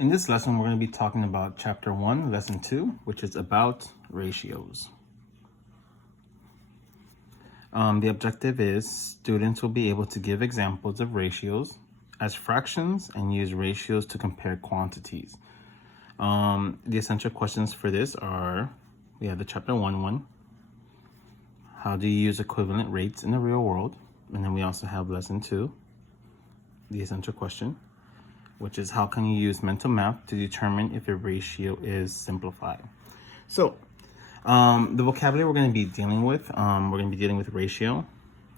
In this lesson, we're going to be talking about Chapter 1, Lesson 2, which is about ratios. The objective is students will be able to give examples of ratios as fractions and use ratios to compare quantities. The essential questions for this are, we have the Chapter 1 one. How do you use equivalent rates in the real world? And then we also have Lesson 2, the essential question, which is how can you use mental math to determine if a ratio is simplified. So the vocabulary we're going to be dealing with, we're going to be dealing with ratio.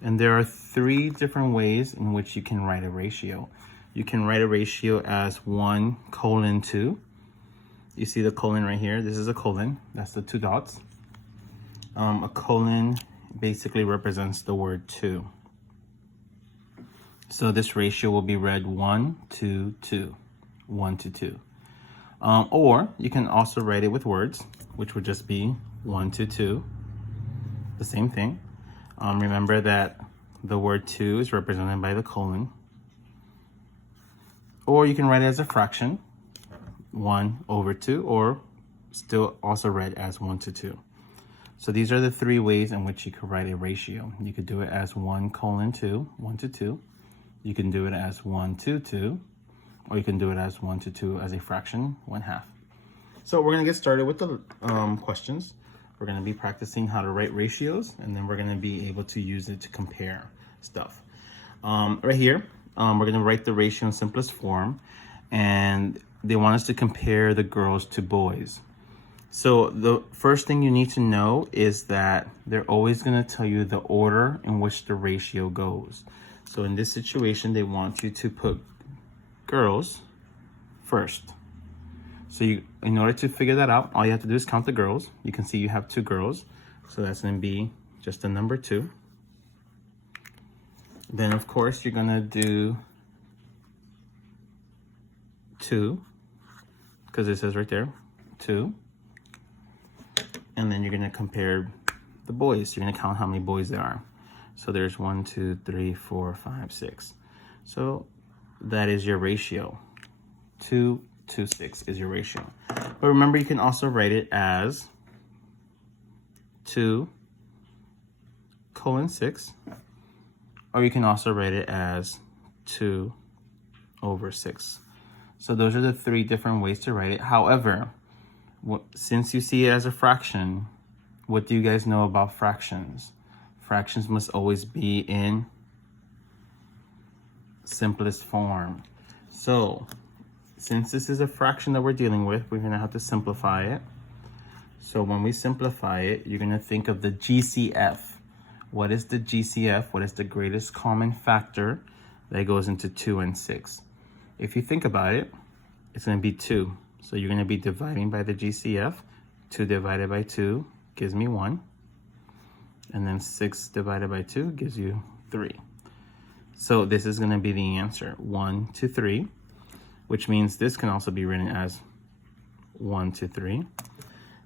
And there are 3 different ways in which you can write a ratio. You can write a ratio as 1:2. You see the colon right here. This is a colon. That's the 2 dots. A colon basically represents the word 2. So this ratio will be read 1 to 2, 1 to 2. Or you can also write it with words, which would just be 1 to 2, the same thing. Remember that the word 2 is represented by the colon. Or you can write it as a fraction, 1/2, or still also read as 1 to 2. So these are the 3 ways in which you could write a ratio. You could do it as 1:2, 1 to 2. You can do it as 1 to 2, or you can do it as 1 to 2 as a fraction, 1/2. So we're going to get started with the questions. We're going to be practicing how to write ratios, and then we're going to be able to use it to compare stuff. Right here, we're going to write the ratio in simplest form, and they want us to compare the girls to boys. So the first thing you need to know is that they're always going to tell you the order in which the ratio goes. So in this situation, they want you to put girls first. So in order to figure that out, all you have to do is count the girls. You can see you have 2 girls. So that's going to be just the number 2. Then, of course, you're going to do 2, because it says right there, 2. And then you're going to compare the boys. You're going to count how many boys there are. So there's 1, 2, 3, 4, 5, 6. So that is your ratio. 2 to 6 is your ratio. But remember, you can also write it as 2:6. Or you can also write it as 2/6. So those are the 3 different ways to write it. However, since you see it as a fraction, what do you guys know about fractions? Fractions must always be in simplest form. So since this is a fraction that we're dealing with, we're going to have to simplify it. So when we simplify it, you're going to think of the GCF. What is the GCF? What is the greatest common factor that goes into 2 and 6? If you think about it, it's going to be 2. So you're going to be dividing by the GCF. 2 divided by 2 gives me 1. And then 6 divided by 2 gives you 3. So this is going to be the answer, 1 to 3, which means this can also be written as 1 to 3,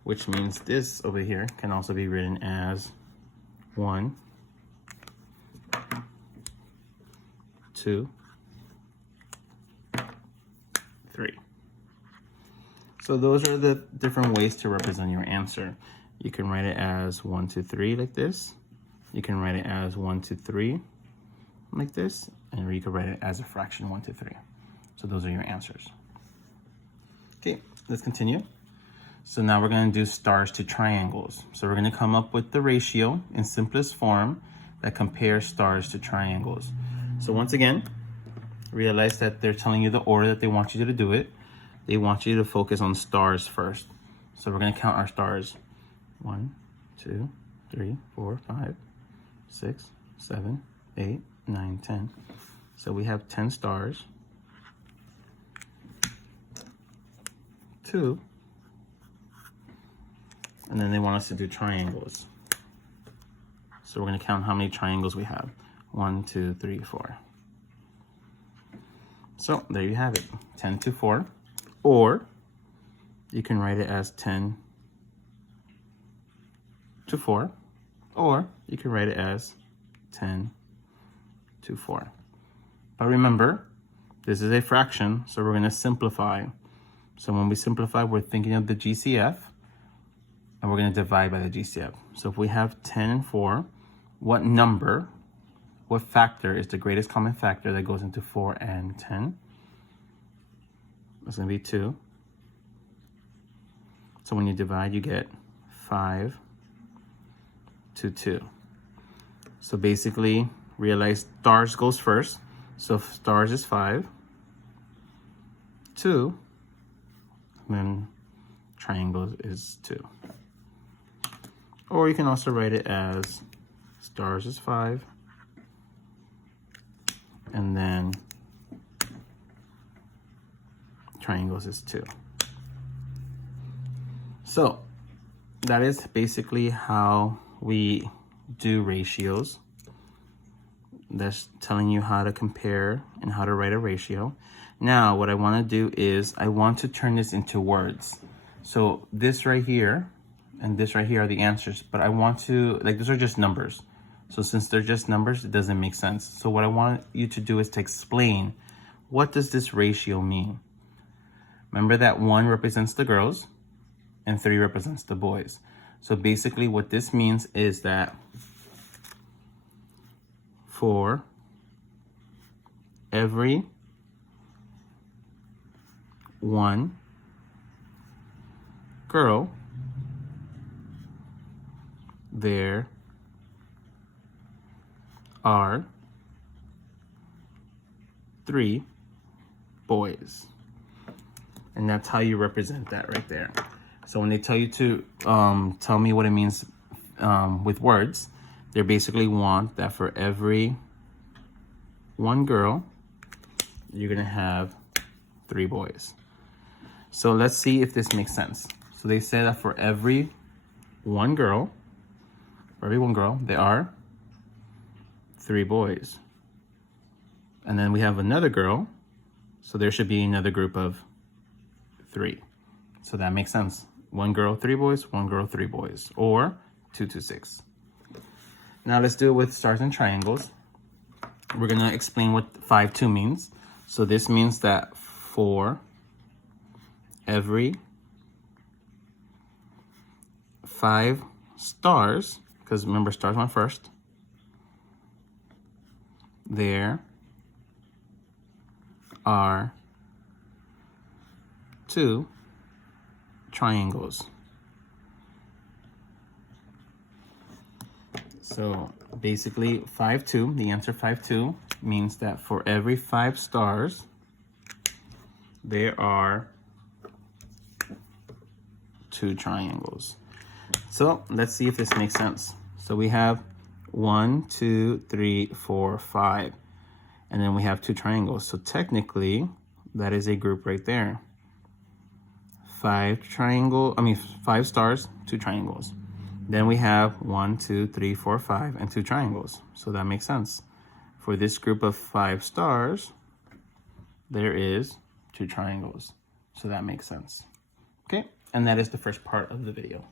which means this over here can also be written as 1, 2, 3. So those are the different ways to represent your answer. You can write it as 1 to 3 like this. You can write it as 1 to 3 like this. And you can write it as a fraction, 1 to 3. So those are your answers. Okay, let's continue. So now we're going to do stars to triangles. So we're going to come up with the ratio in simplest form that compares stars to triangles. So once again, realize that they're telling you the order that they want you to do it. They want you to focus on stars first. So we're going to count our stars. 1, 2, 3, 4, 5, 6, 7, 8, 9, 10. So we have 10 stars. 2. And then they want us to do triangles. So we're going to count how many triangles we have. 1, 2, 3, 4. So there you have it, 10 to 4. Or you can write it as 10 to 4. Or you can write it as 10 to 4. But remember, this is a fraction, so we're going to simplify. So when we simplify, we're thinking of the GCF, and we're going to divide by the GCF. So if we have 10 and 4, what factor is the greatest common factor that goes into 4 and 10? It's going to be 2. So when you divide, you get 5 to 2. So basically, realize stars goes first. So stars is 5, 2, and then triangles is 2. Or you can also write it as stars is 5, and then triangles is 2. So that is basically how we do ratios. That's telling you how to compare and how to write a ratio. Now, what I want to do is I want to turn this into words. So this right here and this right here are the answers, but I want to, like, those are just numbers. So since they're just numbers, it doesn't make sense. So what I want you to do is to explain, what does this ratio mean? Remember that 1 represents the girls and 3 represents the boys. So basically what this means is that for every 1 girl, there are 3 boys. And that's how you represent that right there. So when they tell you to tell me what it means with words, they basically want that for every 1 girl, you're gonna have 3 boys. So let's see if this makes sense. So they say that for every 1 girl, there are 3 boys. And then we have another girl, so there should be another group of 3. So that makes sense. 1 girl, 3 boys, 1 girl, 3 boys, or 2 to 6. Now let's do it with stars and triangles. We're gonna explain what 5, 2 means. So this means that for every 5 stars, because remember stars went first, there are 2 triangles. So basically 5, 2, the answer 5, 2 means that for every 5 stars, there are 2 triangles. So let's see if this makes sense. So we have 1, 2, 3, 4, 5, and then we have 2 triangles. So technically, that is a group right there. 5 stars, 2 triangles. Then we have 1, 2, 3, 4, 5, and 2 triangles. So that makes sense. For this group of 5 stars, there is 2 triangles. So that makes sense. Okay, and that is the first part of the video.